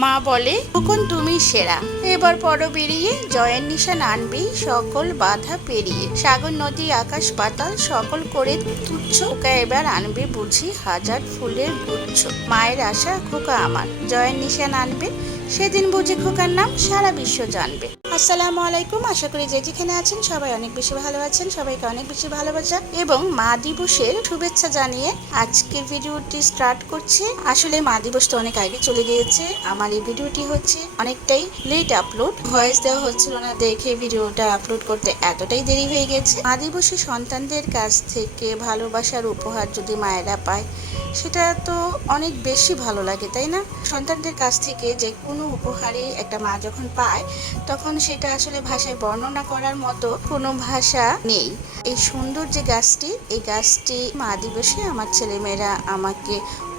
মা বলে, তখন তুমি সেরা। এবার পরো বেরিয়ে, জয়ের নিশান আনবি সকল বাধা পেরিয়ে। সাগর নদী, আকাশ পাতাল, সকল করে তুচ্ছ। খোকা এবার আনবে বুঝি হাজার ফুলের গুচ্ছ। মায়ের আশা, খোকা আমার। জয়ের নিশান আনবে, সেদিন বুঝি খোকার নাম সারা বিশ্ব জানবে। আসসালামু আলাইকুম, আশা করি যে যেখানে আছেন সবাই অনেক বেশি ভালো আছেন, সবাইকে অনেক বেশি ভালোবাসা এবং মা দিবসের শুভেচ্ছা জানিয়ে আজকের ভিডিওটি স্টার্ট করছি। আসলে মা দিবস তো অনেক আগে চলে গিয়েছে, আমার এই ভিডিওটি হচ্ছে অনেকটাই লেট আপলোড ভয়েস দেওয়া হচ্ছিল না দেখে ভিডিওটা আপলোড করতে এতটাই দেরি হয়ে গেছে। মা দিবসে সন্তানদের কাছ থেকে ভালোবাসার উপহার যদি মায়েরা পায়, সেটা তো অনেক বেশি ভালো লাগে, তাই না? সন্তানদের কাছ থেকে যে কোনো উপহারে একটা মা যখন পায়, তখন সেটা আসলে ভাষায় বর্ণনা করার মতো কোনো ভাষা নেই। এই সুন্দর যে গাছটি, এই গাছটি মা দিবসে আমার ছেলেমেয়েরা আমাকে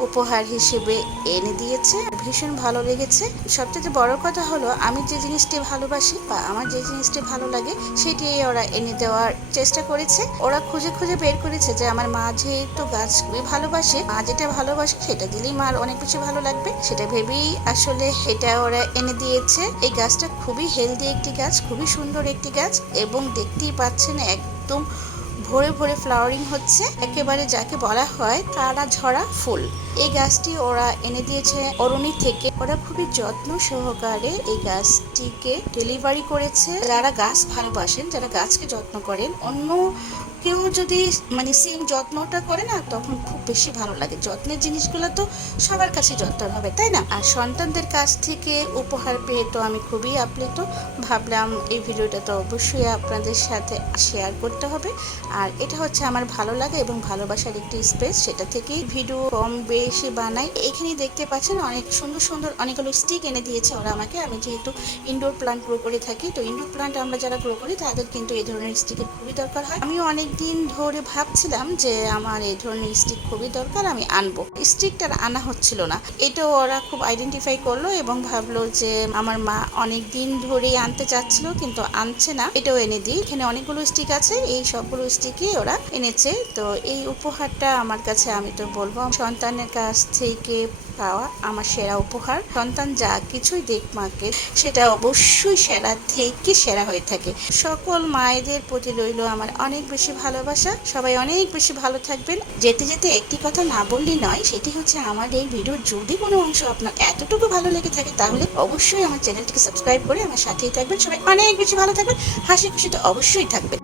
উপহার হিসেবে এনে দিয়েছে। ভীষণ ভালো লেগেছে। সবচেয়ে বড় কথা হলো, আমি যে জিনিসটি ভালোবাসি বা আমার যে জিনিসটি ভালো লাগে সেটি ওরা এনে দেওয়ার চেষ্টা করেছে। ওরা খুঁজে খুঁজে বের করেছে যে আমার মা যেহেতু গাছ খুবই ভালোবাসে, মা যেটা ভালোবাসে সেটা দিলেই মার অনেক বেশি ভালো লাগবে। সেটা ভেবেই আসলে এটা ওরা এনে দিয়েছে। এই গাছটা খুবই হেলদি একটি গাছ, খুবই সুন্দর একটি গাছ এবং দেখতেই পাচ্ছেন একদম ভরে ভরে ফ্লাওয়ারিং হচ্ছে। একেবারে যাকে বলা হয় তারা ঝরা ফুল। এই গাছটি ওরা এনে দিয়েছে অরণি থেকে। ওরা খুবই যত্ন সহকারে এই গাছটিকে ডেলিভারি করেছে। যারা গাছ ভালোবাসেন, যারা গাছকে যত্ন করেন, অন্য কেউ যদি মানে সেম যত্নটা করে না, তখন খুব বেশি ভালো লাগে। যত্নের জিনিসগুলো তো সবার কাছে যত্ন হবে, তাই না? আর সন্তানদের কাছ থেকে উপহার পেয়ে তো আমি খুবই আপ্লুত। ভাবলাম এই ভিডিওটা তো অবশ্যই আপনাদের সাথে শেয়ার করতে হবে। আর এটা হচ্ছে আমার ভালো লাগে এবং ভালোবাসার একটি স্পেস সেটা থেকেই ভিডিও কম বেশি বানাই। এখানে দেখতে পাচ্ছেন অনেক সুন্দর সুন্দর অনেকগুলো স্টিক এনে দিয়েছে ওরা আমাকে। আমি যেহেতু ইনডোর প্লান্ট গ্রো করে থাকি, তো ইনডোর প্লান্ট আমরা যারা গ্রো করি, তাদের কিন্তু এই ধরনের স্টিকের খুবই দরকার হয়। আমি অনেক দিন ধরে ভাবছিলাম যে আমার এই ধরনের স্টিক খুবই দরকার, আমি আনব। স্টিকটা আনা হচ্ছিল না। এটাও ওরা খুব আইডেন্টিফাই করল এবং ভাবলো যে আমার মা অনেক দিন ধরেই আনতে চাচ্ছিল, কিন্তু আনছে না। এটাও এনে দিই। এখানে অনেকগুলো স্টিক আছে, এই সবগুলো স্টিকই ওরা এনেছে। তো এই উপহারটা আমার কাছে আমি তো বলব। সন্তানের কাছ থেকে পাওয়া আমার সেরা উপহার। সন্তান যা কিছুই দেখ মাকে, সেটা অবশ্যই সেরা থেকে সেরা হয়ে থাকে। সকল মায়েদের প্রতি রইল আমার অনেক বেশি ভালোবাসা। সবাই অনেক বেশি ভালো থাকবেন। যেতে যেতে একটি কথা না বললেই নয়, সেটি হচ্ছে আমার এই ভিডিওর যদি কোনো অংশ আপনার এতটুকু ভালো লেগে থাকে, তাহলে অবশ্যই আমার চ্যানেলটিকে সাবস্ক্রাইব করে আমার সাথেই থাকবেন। সবাই অনেক বেশি ভালো থাকবেন। হাসি খুশি তো অবশ্যই থাকবেন।